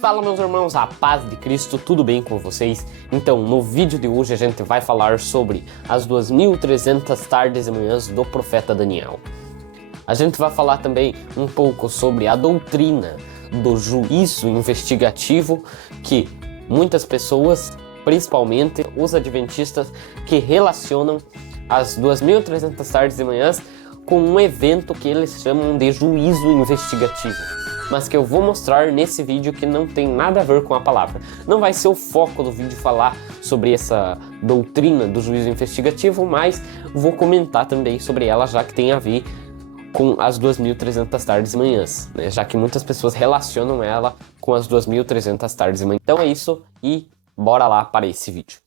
Fala meus irmãos, a paz de Cristo, tudo bem com vocês? Então, no vídeo de hoje a gente vai falar sobre as 2300 tardes e manhãs do profeta Daniel. A gente vai falar também um pouco sobre a doutrina do juízo investigativo que muitas pessoas, principalmente os adventistas, que relacionam as 2300 tardes e manhãs com um evento que eles chamam de juízo investigativo, mas que eu vou mostrar nesse vídeo que não tem nada a ver com a palavra. Não vai ser o foco do vídeo falar sobre essa doutrina do juízo investigativo, mas vou comentar também sobre ela, já que tem a ver com as 2300 tardes e manhãs, né? Já que muitas pessoas relacionam ela com as 2300 tardes e manhãs. Então é isso e bora lá para esse vídeo.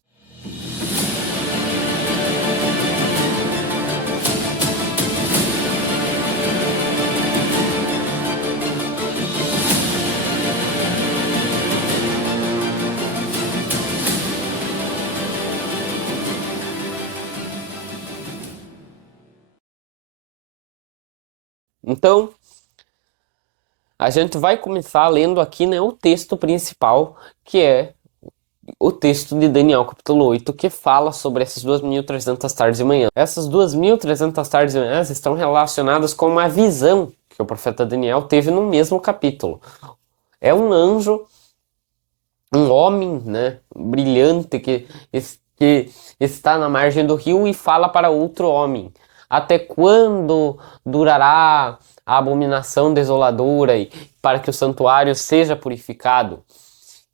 Então, a gente vai começar lendo aqui, né, o texto principal, que é o texto de Daniel capítulo 8, que fala sobre essas 2300 tardes e manhãs. Essas 2300 tardes e manhãs estão relacionadas com uma visão que o profeta Daniel teve no mesmo capítulo. É um anjo, um homem, né, brilhante que está na margem do rio e fala para outro homem: até quando durará a abominação desoladora e para que o santuário seja purificado?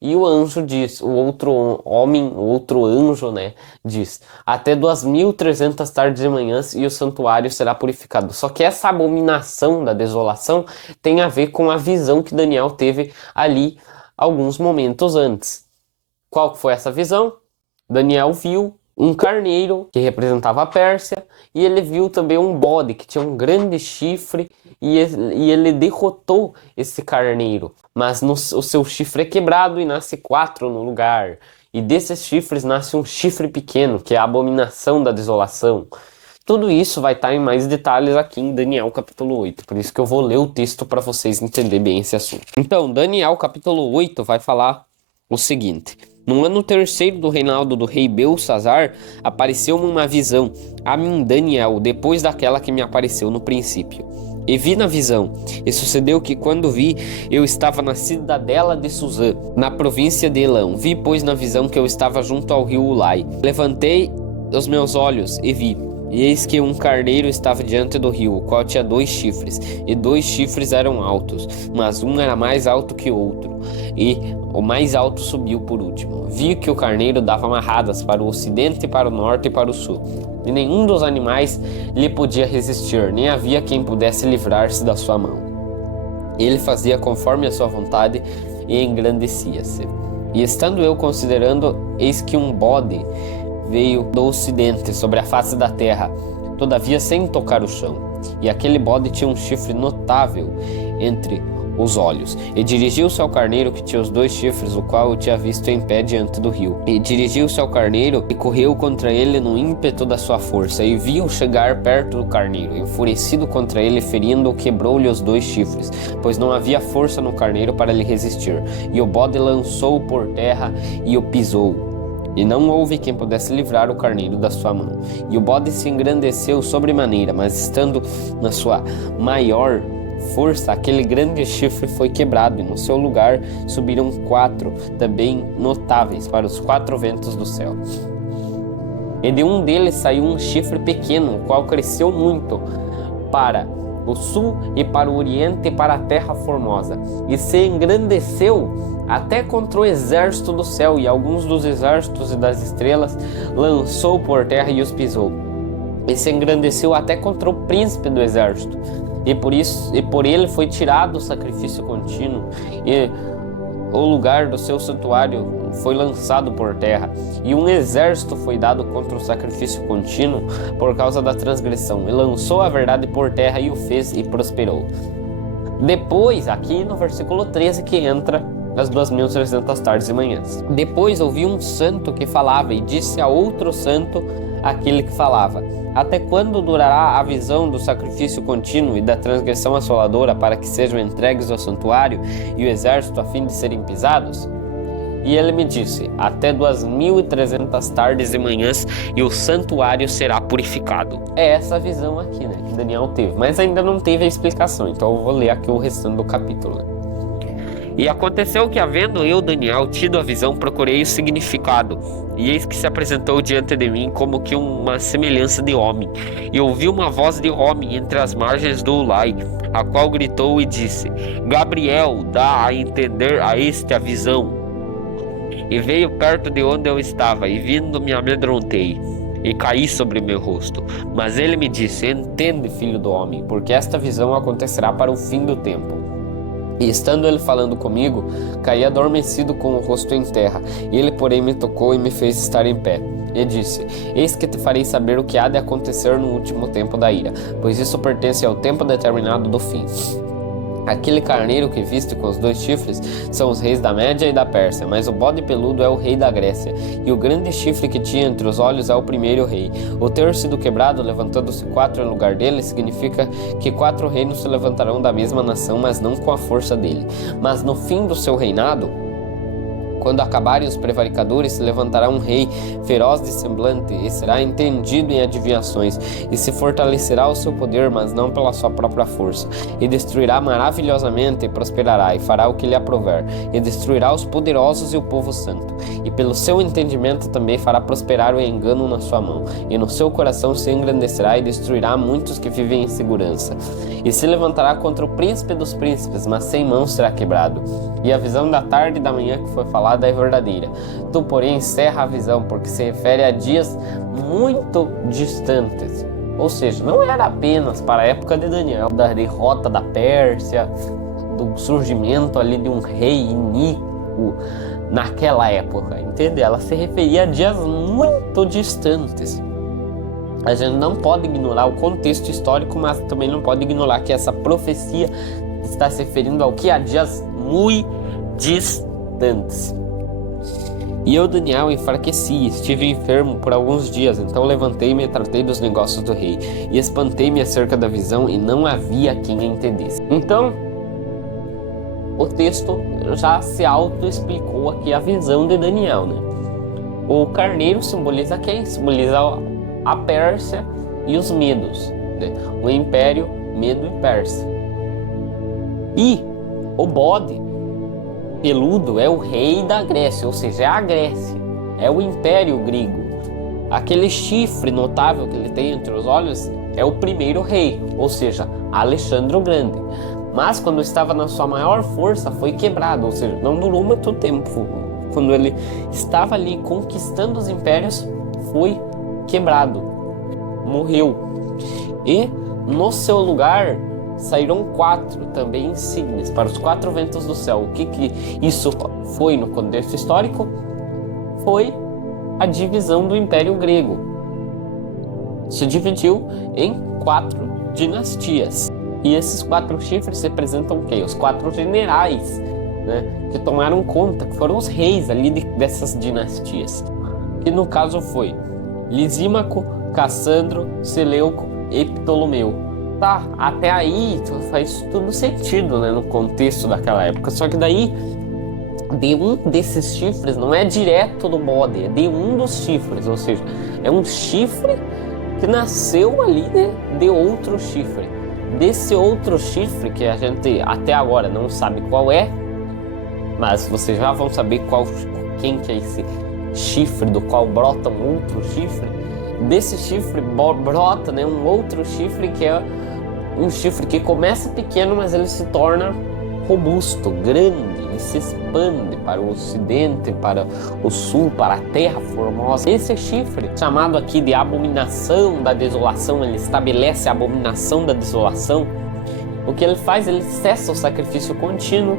E o anjo diz, o outro homem, o outro anjo, né, diz: até 2300 tardes e manhãs e o santuário será purificado. Só que essa abominação da desolação tem a ver com a visão que Daniel teve ali alguns momentos antes. Qual foi essa visão? Daniel viu um carneiro que representava a Pérsia, e ele viu também um bode que tinha um grande chifre, e ele derrotou esse carneiro. Mas o seu chifre é quebrado e nasce 4 no lugar. E desses chifres nasce um chifre pequeno, que é a abominação da desolação. Tudo isso vai estar em mais detalhes aqui em Daniel capítulo 8. Por isso que eu vou ler o texto para vocês entenderem bem esse assunto. Então, Daniel capítulo 8 vai falar o seguinte: no ano terceiro do reinado do rei Belsazzar, apareceu-me uma visão a mim, Daniel, depois daquela que me apareceu no princípio. E vi na visão, e sucedeu que quando vi, eu estava na cidadela de Suzã, na província de Elão. Vi, pois, na visão que eu estava junto ao rio Ulai. Levantei os meus olhos e vi, e eis que um carneiro estava diante do rio, o qual tinha 2 chifres, e 2 chifres eram altos, mas um era mais alto que o outro, e o mais alto subiu por último. Vi que o carneiro dava amarradas para o ocidente, para o norte e para o sul, e nenhum dos animais lhe podia resistir, nem havia quem pudesse livrar-se da sua mão. Ele fazia conforme a sua vontade e engrandecia-se. E estando eu considerando, eis que um bode veio do ocidente sobre a face da terra, todavia sem tocar o chão. E aquele bode tinha um chifre notável entre os olhos. E dirigiu-se ao carneiro que tinha os 2 chifres, o qual eu tinha visto em pé diante do rio. E dirigiu-se ao carneiro e correu contra ele no ímpeto da sua força. E viu chegar perto do carneiro, enfurecido contra ele, ferindo-o, quebrou-lhe os 2 chifres, pois não havia força no carneiro para lhe resistir. E o bode lançou-o por terra e o pisou. E não houve quem pudesse livrar o carneiro da sua mão. E o bode se engrandeceu sobremaneira, mas estando na sua maior força, aquele grande chifre foi quebrado, e no seu lugar subiram 4, também notáveis, para os 4 ventos do céu. E de um deles saiu um chifre pequeno, o qual cresceu muito para o sul e para o oriente e para a terra formosa, e se engrandeceu até contra o exército do céu, e alguns dos exércitos e das estrelas lançou por terra e os pisou. E se engrandeceu até contra o príncipe do exército, e por ele foi tirado o sacrifício contínuo, e o lugar do seu santuário foi lançado por terra, e um exército foi dado contra o sacrifício contínuo por causa da transgressão, e lançou a verdade por terra e o fez e prosperou. Depois, aqui no versículo 13, que entra as 2300 tardes e manhãs. Depois ouvi um santo que falava e disse a outro santo aquele que falava: até quando durará a visão do sacrifício contínuo e da transgressão assoladora, para que sejam entregues ao santuário e o exército a fim de serem pisados? E ele me disse: até 2300 tardes e manhãs, e o santuário será purificado. É essa a visão aqui, né, que Daniel teve, mas ainda não teve a explicação, então eu vou ler aqui o restante do capítulo, né? E aconteceu que, havendo eu, Daniel, tido a visão, procurei o significado, e eis que se apresentou diante de mim como que uma semelhança de homem. E ouvi uma voz de homem entre as margens do Ulai, a qual gritou e disse: Gabriel, dá a entender a este a visão. E veio perto de onde eu estava, e vindo me amedrontei, e caí sobre meu rosto. Mas ele me disse: entende, filho do homem, porque esta visão acontecerá para o fim do tempo. E estando ele falando comigo, caí adormecido com o rosto em terra. E ele, porém, me tocou e me fez estar em pé. E disse: eis que te farei saber o que há de acontecer no último tempo da ira, pois isso pertence ao tempo determinado do fim. Aquele carneiro que viste com os 2 chifres são os reis da Média e da Pérsia, mas o bode peludo é o rei da Grécia, e o grande chifre que tinha entre os olhos é o primeiro rei. O ter sido quebrado, levantando-se 4 em lugar dele, significa que 4 reinos se levantarão da mesma nação, mas não com a força dele. Mas no fim do seu reinado, quando acabarem os prevaricadores, se levantará um rei feroz de semblante, e será entendido em adivinhações, e se fortalecerá o seu poder, mas não pela sua própria força, e destruirá maravilhosamente, e prosperará, e fará o que lhe aprouver, e destruirá os poderosos e o povo santo, e pelo seu entendimento também fará prosperar o engano na sua mão, e no seu coração se engrandecerá, e destruirá muitos que vivem em segurança, e se levantará contra o príncipe dos príncipes, mas sem mão será quebrado. E a visão da tarde e da manhã que foi falada é verdadeira. Tu, porém, encerra a visão, porque se refere a dias muito distantes. Ou seja, não era apenas para a época de Daniel, da derrota da Pérsia, do surgimento ali de um rei iníquo naquela época, entende? Ela se referia a dias muito distantes. A gente não pode ignorar o contexto histórico, mas também não pode ignorar que essa profecia está se referindo ao que há dias muito distantes. E eu, Daniel, enfraqueci, estive enfermo por alguns dias, então levantei-me e tratei dos negócios do rei, e espantei-me acerca da visão, e não havia quem entendesse. Então, o texto já se auto-explicou aqui a visão de Daniel, né? O carneiro simboliza quem? Simboliza a Pérsia e os medos, né? O Império Medo e Persa. E o bode peludo é o rei da Grécia, ou seja, é a Grécia, é o Império Grego. Aquele chifre notável que ele tem entre os olhos é o primeiro rei, ou seja, Alexandre o Grande. Mas quando estava na sua maior força foi quebrado, ou seja, não durou muito tempo. Quando ele estava ali conquistando os impérios, foi quebrado, morreu. E no seu lugar saíram 4 também insígnias para os 4 ventos do céu. O que isso foi no contexto histórico? Foi a divisão do Império Grego. Se dividiu em 4 dinastias. E esses 4 chifres representam o quê? Os 4 generais, né, que tomaram conta, que foram os reis ali dessas dinastias. Que no caso foi Lisímaco, Cassandro, Seleuco e Ptolomeu. Tá, até aí faz tudo sentido, né, no contexto daquela época. Só que daí, de um desses chifres, não é direto do bode, é de um dos chifres. Ou seja, é um chifre que nasceu ali, né, de outro chifre. Desse outro chifre, que a gente até agora não sabe qual é, mas vocês já vão saber quem que é esse chifre do qual brota um outro chifre. Desse chifre brota, né, um outro chifre que é um chifre que começa pequeno, mas ele se torna robusto, grande, e se expande para o ocidente, para o sul, para a terra formosa. Esse chifre, chamado aqui de abominação da desolação, ele estabelece a abominação da desolação. O que ele faz? Ele cessa o sacrifício contínuo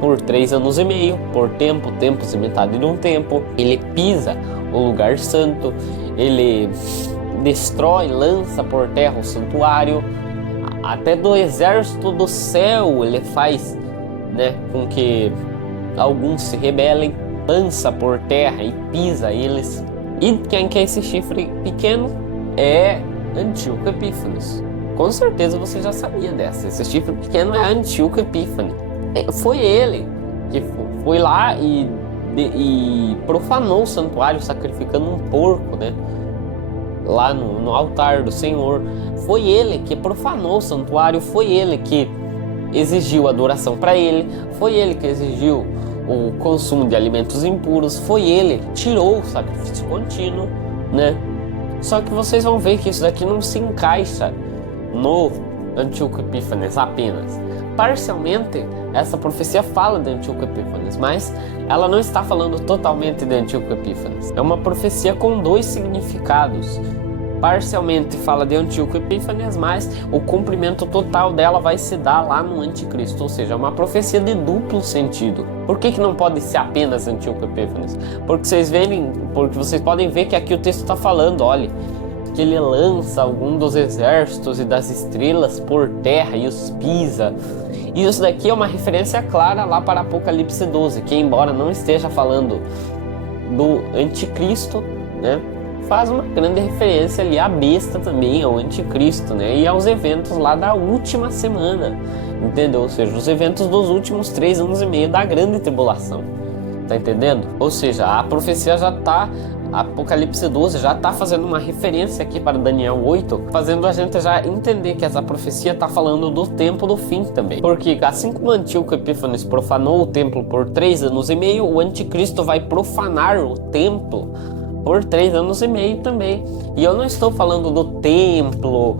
por 3 anos e meio, por tempos e metade de um tempo. Ele pisa o lugar santo, ele destrói, lança por terra o santuário. Até do exército do céu ele faz, né, com que alguns se rebelem, lança por terra e pisa eles. E quem que é esse chifre pequeno? É Antíoco Epífanes. Com certeza você já sabia dessa. Esse chifre pequeno é Antíoco Epífanes. Foi ele que foi lá e profanou o santuário sacrificando um porco, né? Lá no altar do Senhor. Foi ele que profanou o santuário, foi ele que exigiu adoração para ele, foi ele que exigiu o consumo de alimentos impuros, foi ele que tirou o sacrifício contínuo, né? Só que vocês vão ver que isso daqui não se encaixa no Antíoco Epífanes apenas. Parcialmente, essa profecia fala de Antíoco Epífanes, mas ela não está falando totalmente de Antíoco Epífanes. É uma profecia com dois significados. Parcialmente fala de Antíoco Epífanes, mas o cumprimento total dela vai se dar lá no Anticristo, ou seja, é uma profecia de duplo sentido. Por que não pode ser apenas Antíoco Epífanes? Porque vocês podem ver que aqui o texto está falando, olha, que ele lança algum dos exércitos e das estrelas por terra e os pisa. E isso daqui é uma referência clara lá para Apocalipse 12, que embora não esteja falando do Anticristo, né, faz uma grande referência ali à besta também, ao Anticristo, né, e aos eventos lá da última semana, entendeu? Ou seja, os eventos dos últimos 3 anos e meio da grande tribulação, tá entendendo? Ou seja, a profecia já tá, Apocalipse 12 já está fazendo uma referência aqui para Daniel 8, fazendo a gente já entender que essa profecia está falando do tempo do fim também. Porque assim como Antíoco Epífanes profanou o templo por 3 anos e meio, o Anticristo vai profanar o templo por 3 anos e meio também. E eu não estou falando do templo,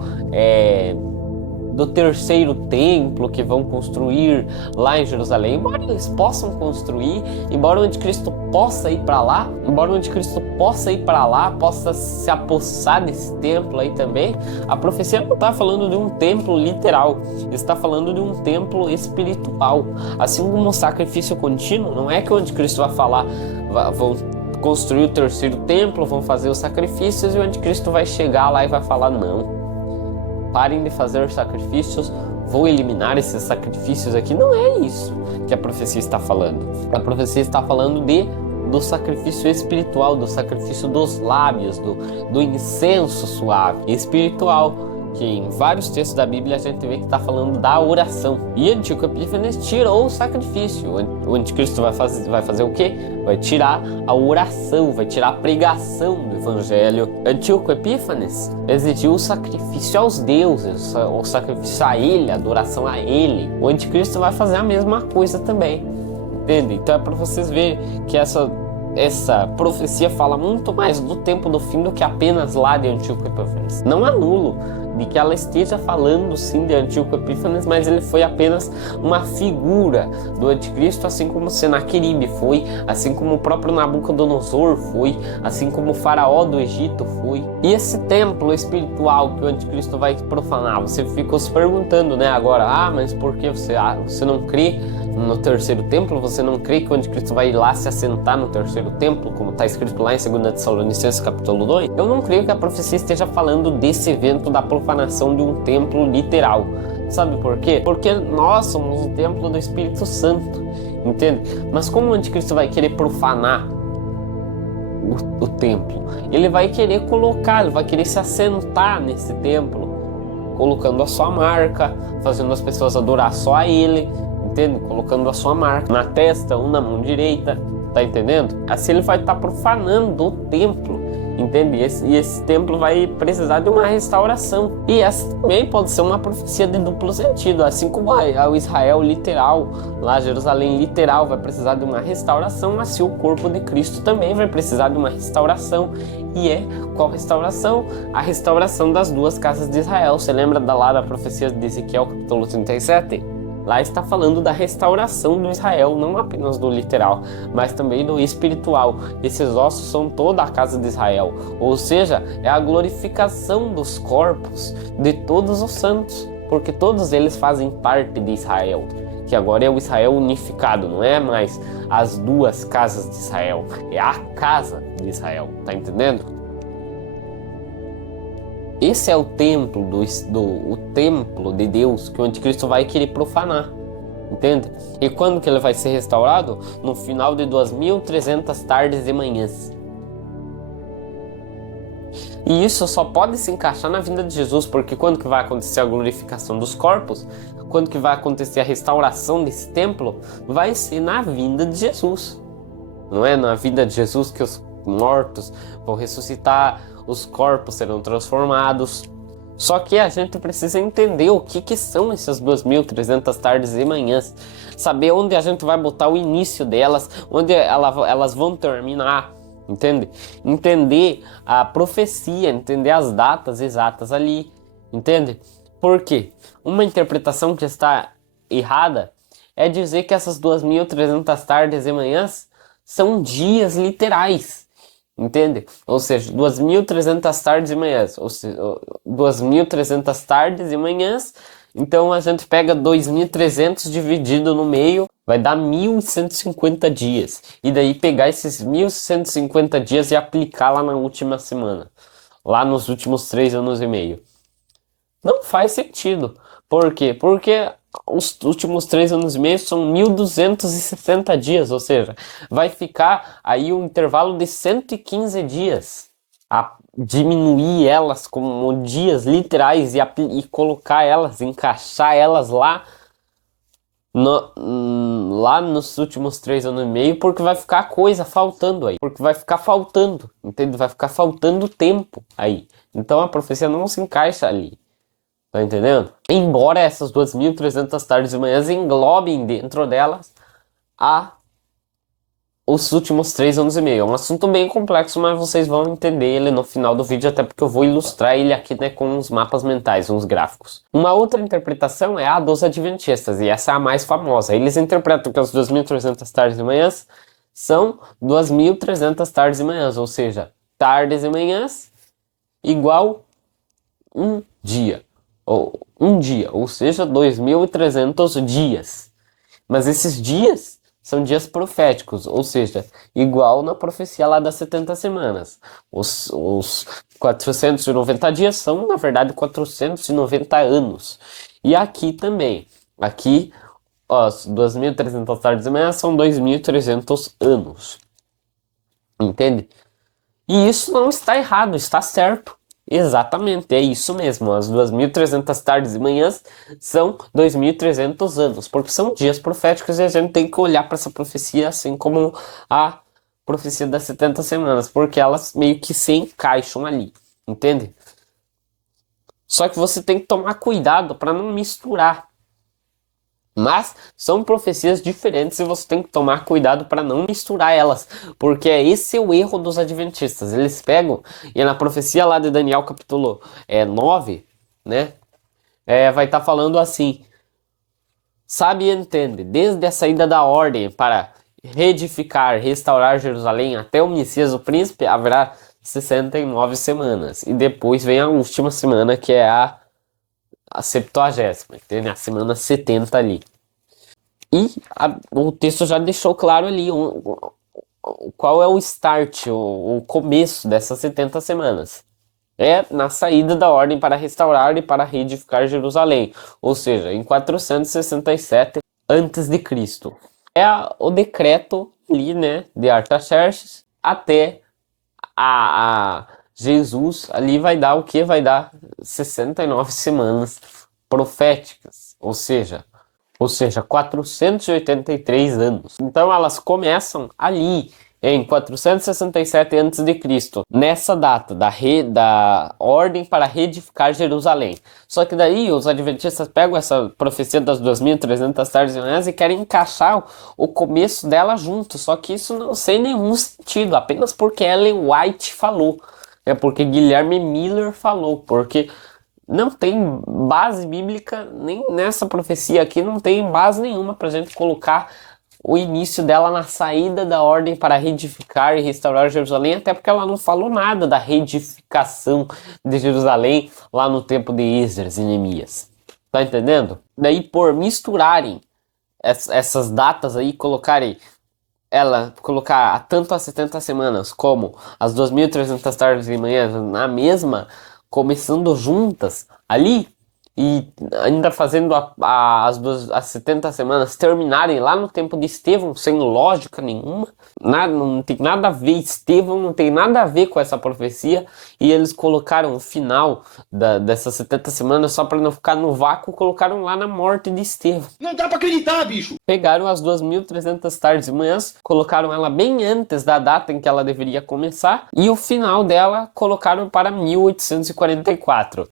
do terceiro templo que vão construir lá em Jerusalém, embora eles possam construir, embora o Anticristo possa ir para lá, possa se apossar desse templo aí também, a profecia não está falando de um templo literal, está falando de um templo espiritual. Assim como o sacrifício contínuo, não é que o Anticristo vai falar, vão construir o terceiro templo, vão fazer os sacrifícios e o Anticristo vai chegar lá e vai falar não. Parem de fazer sacrifícios, vou eliminar esses sacrifícios aqui. Não é isso que a profecia está falando. A profecia está falando do sacrifício espiritual, do sacrifício dos lábios, do incenso suave espiritual, que em vários textos da Bíblia a gente vê que está falando da oração. E Antíoco Epífanes tirou o sacrifício. O Anticristo vai fazer o quê? Vai tirar a oração, vai tirar a pregação do Evangelho. Antíoco Epífanes exigiu o sacrifício aos deuses, o sacrifício a ele, a adoração a ele. O Anticristo vai fazer a mesma coisa também, entende? Então é para vocês verem que essa profecia fala muito mais do tempo do fim do que apenas lá de Antíoco Epífanes. Não anulo de que ela esteja falando sim de Antíoco Epífanes, mas ele foi apenas uma figura do Anticristo, assim como Senaqueribe foi, assim como o próprio Nabucodonosor foi, assim como o faraó do Egito foi. E esse templo espiritual que o Anticristo vai profanar, você ficou se perguntando, né, agora, mas por que você não crê no terceiro templo? Você não crê que o Anticristo vai ir lá se assentar no terceiro templo, como está escrito lá em 2 Tessalonicenses capítulo 2? Eu não creio que a profecia esteja falando desse evento da profanação de um templo literal. Sabe por quê? Porque nós somos o templo do Espírito Santo, entende? Mas como o Anticristo vai querer profanar o templo? Ele vai querer ele vai querer se assentar nesse templo, colocando a sua marca, fazendo as pessoas adorar só a ele, entende? Colocando a sua marca na testa ou na mão direita, tá entendendo? Assim ele vai estar profanando o templo, entende? E esse templo vai precisar de uma restauração. E essa também pode ser uma profecia de duplo sentido, assim como o Israel literal, lá Jerusalém literal vai precisar de uma restauração, assim o corpo de Cristo também vai precisar de uma restauração. E qual restauração? A restauração das 2 casas de Israel. Você lembra da profecia de Ezequiel capítulo 37? Lá está falando da restauração do Israel, não apenas do literal, mas também do espiritual. Esses ossos são toda a casa de Israel, ou seja, é a glorificação dos corpos de todos os santos, porque todos eles fazem parte de Israel, que agora é o Israel unificado, não é mais as 2 casas de Israel, é a casa de Israel, tá entendendo? Esse é o templo o templo de Deus que o Anticristo vai querer profanar, entende? E quando que ele vai ser restaurado? No final de 2.300 tardes e manhãs. E isso só pode se encaixar na vinda de Jesus, porque quando que vai acontecer a glorificação dos corpos? Quando que vai acontecer a restauração desse templo? Vai ser na vinda de Jesus. Não é na vinda de Jesus que os mortos vão ressuscitar, os corpos serão transformados. Só que a gente precisa entender o que são essas 2.300 tardes e manhãs, saber onde a gente vai botar o início delas, onde elas vão terminar, entende? Entender a profecia, entender as datas exatas ali, entende? Por quê? Uma interpretação que está errada é dizer que essas 2.300 tardes e manhãs são dias literais. Entende? Ou seja, 2.300 tardes e manhãs. Ou seja, 2.300 tardes e manhãs. Então a gente pega 2.300 dividido no meio, vai dar 1.150 dias. E daí pegar esses 1.150 dias e aplicar lá na última semana. Lá nos últimos 3 anos e meio. Não faz sentido. Por quê? Porque os últimos 3 anos e meio são 1.260 dias, ou seja, vai ficar aí um intervalo de 115 dias. A diminuir elas como dias literais e colocar elas, encaixar elas lá, lá nos últimos 3 anos e meio, porque vai ficar coisa faltando aí. Porque vai ficar faltando, entende? Vai ficar faltando tempo aí. Então a profecia não se encaixa ali. Tá entendendo? Embora essas 2.300 tardes e manhãs englobem dentro delas os últimos 3 anos e meio. É um assunto bem complexo, mas vocês vão entender ele no final do vídeo, até porque eu vou ilustrar ele aqui, né, com uns mapas mentais, uns gráficos. Uma outra interpretação é a dos adventistas, e essa é a mais famosa. Eles interpretam que as 2.300 tardes e manhãs são 2.300 tardes e manhãs, ou seja, tardes e manhãs igual um dia. Ou seja, 2.300 dias. Mas esses dias são dias proféticos, ou seja, igual na profecia lá das 70 semanas. Os 490 dias são, na verdade, 490 anos. E aqui também. Aqui, as 2.300 tardes e manhãs são 2.300 anos. Entende? E isso não está errado, está certo. Exatamente, é isso mesmo. As 2.300 tardes e manhãs são 2.300 anos, porque são dias proféticos e a gente tem que olhar para essa profecia assim como a profecia das 70 semanas, porque elas meio que se encaixam ali, entende? Só que você tem que tomar cuidado para não misturar. Mas são profecias diferentes e você tem que tomar cuidado para não misturar elas, porque esse é o erro dos adventistas. Eles pegam e na profecia lá de Daniel capítulo 9, né, vai estar falando assim: sabe e entende, desde a saída da ordem para reedificar, restaurar Jerusalém até o Messias, o príncipe, haverá 69 semanas. E depois vem a última semana, que é a 70ª, entende? A semana 70 ali. E o texto já deixou claro ali qual é o start, o começo dessas 70 semanas. É na saída da ordem para restaurar e para reedificar Jerusalém, ou seja, em 467 a.C. É o decreto ali, né, de Artaxerxes até a Jesus, ali vai dar o que? Vai dar 69 semanas proféticas, ou seja, 483 anos. Então elas começam ali em 467 a.C., nessa data da ordem para reedificar Jerusalém. Só que daí os adventistas pegam essa profecia das 2.300 tardes e manhãs e querem encaixar o começo dela junto, só que isso não tem nenhum sentido, apenas porque Ellen White falou, porque Guilherme Miller falou, porque não tem base bíblica, nem nessa profecia aqui não tem base nenhuma para a gente colocar o início dela na saída da ordem para reedificar e restaurar Jerusalém, até porque ela não falou nada da reedificação de Jerusalém lá no tempo de Esdras e Neemias. Tá entendendo? Daí, por misturarem essas datas aí, colocar tanto as 70 semanas como as 2.300 tardes e manhãs na mesma, começando juntas ali, e ainda fazendo as 70 semanas terminarem lá no tempo de Estevão, sem lógica nenhuma. Nada, não tem nada a ver, Estevão não tem nada a ver com essa profecia, e eles colocaram o final dessas 70 semanas só para não ficar no vácuo, colocaram lá na morte de Estevão. Não dá pra acreditar, bicho! Pegaram as 2.300 tardes e manhãs, colocaram ela bem antes da data em que ela deveria começar, e o final dela colocaram para 1844.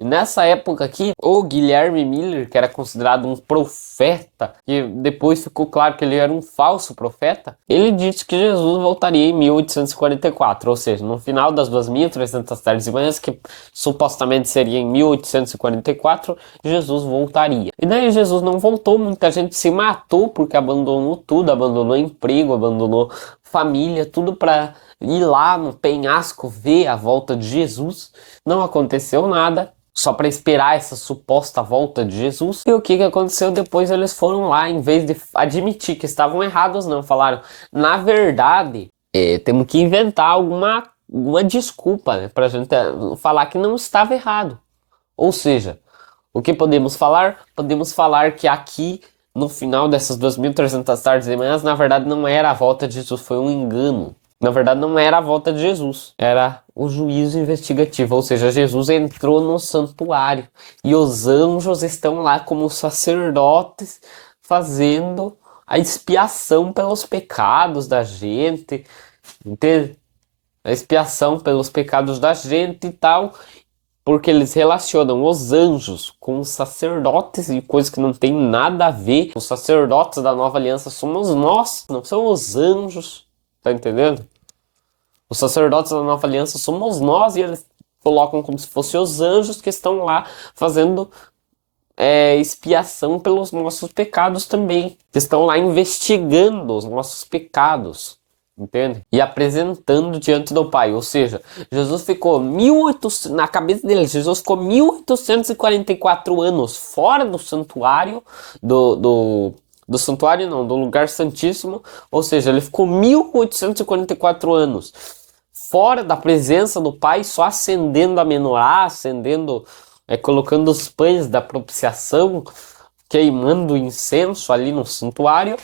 E nessa época aqui, o Guilherme Miller, que era considerado um profeta, que depois ficou claro que ele era um falso profeta, ele disse que Jesus voltaria em 1844, ou seja, no final das 2.300 tardes e manhãs, que supostamente seria em 1844, Jesus voltaria. E daí Jesus não voltou, muita gente se matou porque abandonou tudo, abandonou emprego, abandonou família, tudo para ir lá no penhasco ver a volta de Jesus. Não aconteceu nada, só para esperar essa suposta volta de Jesus. E o que aconteceu depois? Eles foram lá, em vez de admitir que estavam errados, não, falaram, na verdade, temos que inventar alguma desculpa, né, pra gente falar que não estava errado. Ou seja, o que podemos falar? Podemos falar que aqui, no final dessas 2.300 tardes e manhãs, na verdade não era a volta de Jesus, foi um engano. Na verdade não era a volta de Jesus, era o juízo investigativo, ou seja, Jesus entrou no santuário e os anjos estão lá como sacerdotes fazendo a expiação pelos pecados da gente, entende? A expiação pelos pecados da gente e tal, porque eles relacionam os anjos com os sacerdotes e coisas que não tem nada a ver. Os sacerdotes da nova aliança somos nós, não são os anjos. Tá entendendo? Os sacerdotes da nova aliança somos nós, e eles colocam como se fossem os anjos que estão lá fazendo expiação pelos nossos pecados também. Que estão lá investigando os nossos pecados. Entende? E apresentando diante do Pai. Ou seja, Jesus ficou 1800, na cabeça dele, Jesus ficou 1844 anos fora do santuário, do santuário não, do lugar santíssimo, ou seja, ele ficou 1844 anos fora da presença do Pai, só acendendo a menorá, colocando os pães da propiciação, queimando incenso ali no santuário,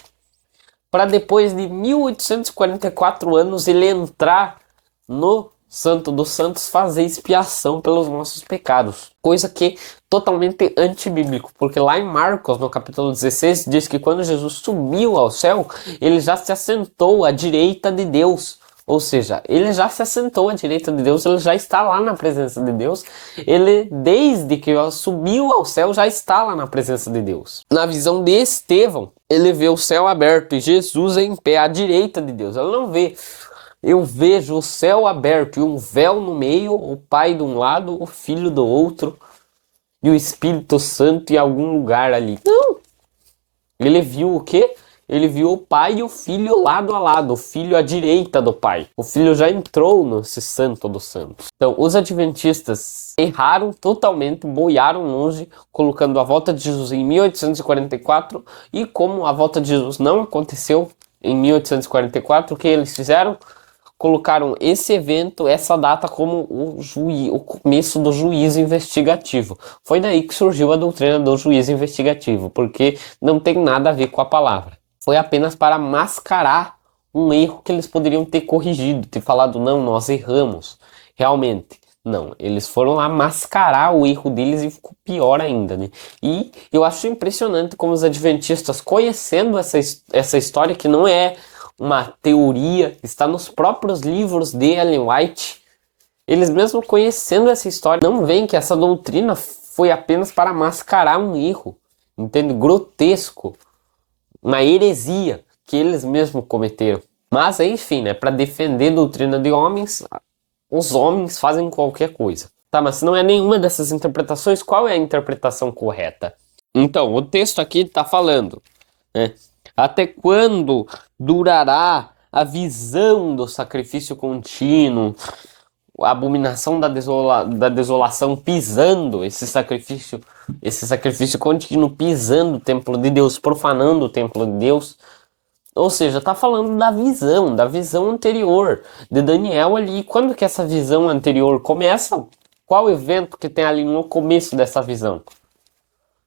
para depois de 1844 anos ele entrar no Santo dos Santos, fazer expiação pelos nossos pecados. Coisa que é totalmente antibíblico, porque lá em Marcos, no capítulo 16, diz que quando Jesus subiu ao céu, ele já se assentou à direita de Deus. Ou seja, ele já se assentou à direita de Deus, ele já está lá na presença de Deus. Ele, desde que subiu ao céu, já está lá na presença de Deus. Na visão de Estevão, ele vê o céu aberto e Jesus em pé à direita de Deus. Ele não vê... Eu vejo o céu aberto e um véu no meio, o Pai de um lado, o Filho do outro, e o Espírito Santo em algum lugar ali. Não! Ele viu o quê? Ele viu o Pai e o Filho lado a lado, o Filho à direita do Pai. O Filho já entrou nesse Santo dos Santos. Então, os adventistas erraram totalmente, boiaram longe, colocando a volta de Jesus em 1844, e como a volta de Jesus não aconteceu em 1844, o que eles fizeram? Colocaram esse evento, essa data, como o começo do juízo investigativo. Foi daí que surgiu a doutrina do juízo investigativo, porque não tem nada a ver com a palavra. Foi apenas para mascarar um erro que eles poderiam ter corrigido, ter falado, não, nós erramos. Realmente, não. Eles foram lá mascarar o erro deles e ficou pior ainda, né? E eu acho impressionante como os adventistas, conhecendo essa história, que não é uma teoria, está nos próprios livros de Ellen White, eles mesmo conhecendo essa história, não veem que essa doutrina foi apenas para mascarar um erro, entende? Grotesco, uma heresia que eles mesmos cometeram. Mas enfim, né, para defender a doutrina de homens, os homens fazem qualquer coisa. Tá, mas se não é nenhuma dessas interpretações, qual é a interpretação correta? Então, o texto aqui está falando, né? Até quando durará a visão do sacrifício contínuo, a abominação da desolação pisando esse sacrifício contínuo, pisando o templo de Deus, profanando o templo de Deus? Ou seja, está falando da visão anterior de Daniel ali. Quando que essa visão anterior começa? Qual evento que tem ali no começo dessa visão?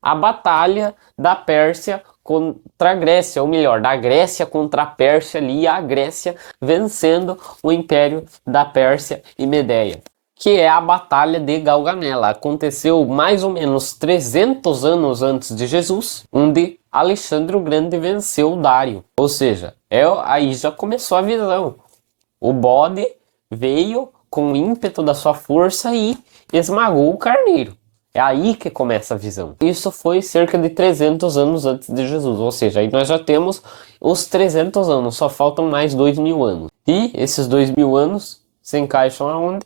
A batalha da Pérsia contra a Grécia, ou melhor, da Grécia contra a Pérsia ali, a Grécia vencendo o Império da Pérsia e Medeia, que é a Batalha de Galgamela. Aconteceu mais ou menos 300 anos antes de Jesus, onde Alexandre o Grande venceu Dário. Ou seja, aí já começou a visão. O bode veio com o ímpeto da sua força e esmagou o carneiro. É aí que começa a visão. Isso foi cerca de 300 anos antes de Jesus, ou seja, aí nós já temos os 300 anos, só faltam mais 2.000 anos. E esses 2.000 anos se encaixam aonde?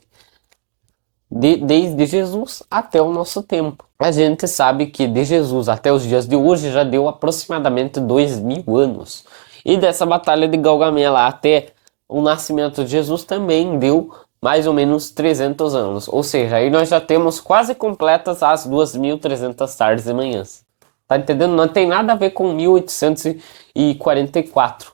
Desde Jesus até o nosso tempo. A gente sabe que de Jesus até os dias de hoje já deu aproximadamente 2.000 anos. E dessa batalha de Galgamela até o nascimento de Jesus também deu mais ou menos 300 anos. Ou seja, aí nós já temos quase completas as 2.300 tardes e manhãs. Tá entendendo? Não tem nada a ver com 1844.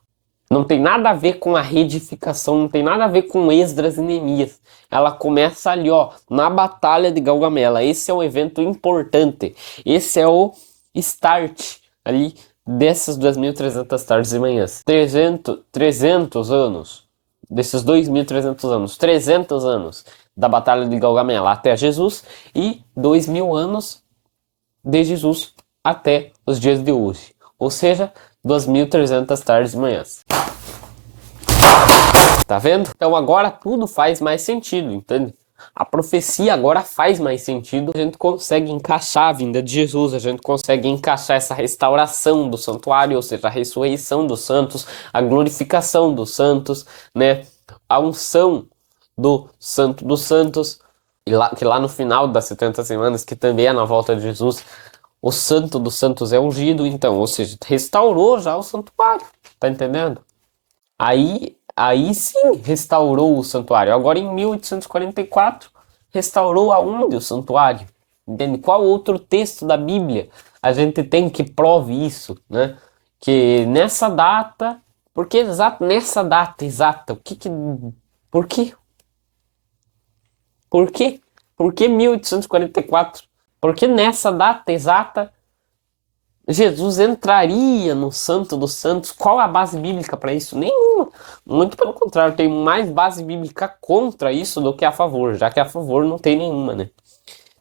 Não tem nada a ver com a reedificação, não tem nada a ver com Esdras e Neemias. Ela começa ali, ó, na Batalha de Galgamela. Esse é um evento importante. Esse é o start ali dessas 2.300 tardes e manhãs. 300 anos, desses 2.300 anos, 300 anos da Batalha de Galgamela até Jesus e 2.000 anos de Jesus até os dias de hoje. Ou seja, 2.300 tardes e manhãs. Tá vendo? Então agora tudo faz mais sentido, entende? A profecia agora faz mais sentido. A gente consegue encaixar a vinda de Jesus, a gente consegue encaixar essa restauração do santuário, ou seja, a ressurreição dos santos, a glorificação dos santos, né? A unção do Santo dos Santos, que lá no final das 70 semanas, que também é na volta de Jesus, o Santo dos Santos é ungido, então, ou seja, restaurou já o santuário, tá entendendo? Aí sim restaurou o santuário. Agora em 1844, restaurou aonde o santuário? Entende? Qual outro texto da Bíblia a gente tem que prove isso, né? Que nessa data, porque nessa data exata, por quê? Por quê? Por que 1844? Porque nessa data exata Jesus entraria no Santo dos Santos. Qual a base bíblica para isso? Nenhuma. Muito pelo contrário, tem mais base bíblica contra isso do que a favor, já que a favor não tem nenhuma, né?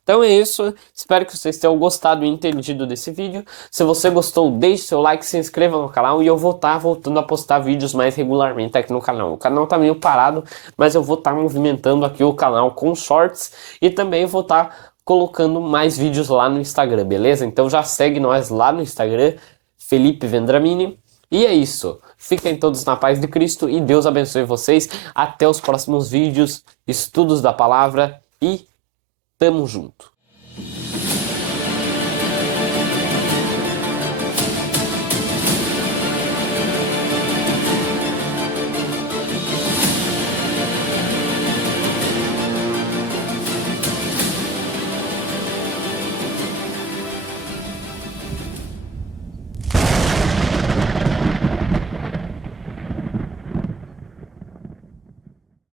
Então é isso, espero que vocês tenham gostado e entendido desse vídeo. Se você gostou, deixe seu like, se inscreva no canal e eu vou estar voltando a postar vídeos mais regularmente aqui no canal. O canal tá meio parado, mas eu vou estar movimentando aqui o canal com shorts e também vou estar colocando mais vídeos lá no Instagram, beleza? Então já segue nós lá no Instagram, Felipe Vendramini. E é isso. Fiquem todos na paz de Cristo e Deus abençoe vocês. Até os próximos vídeos, estudos da palavra e tamo junto.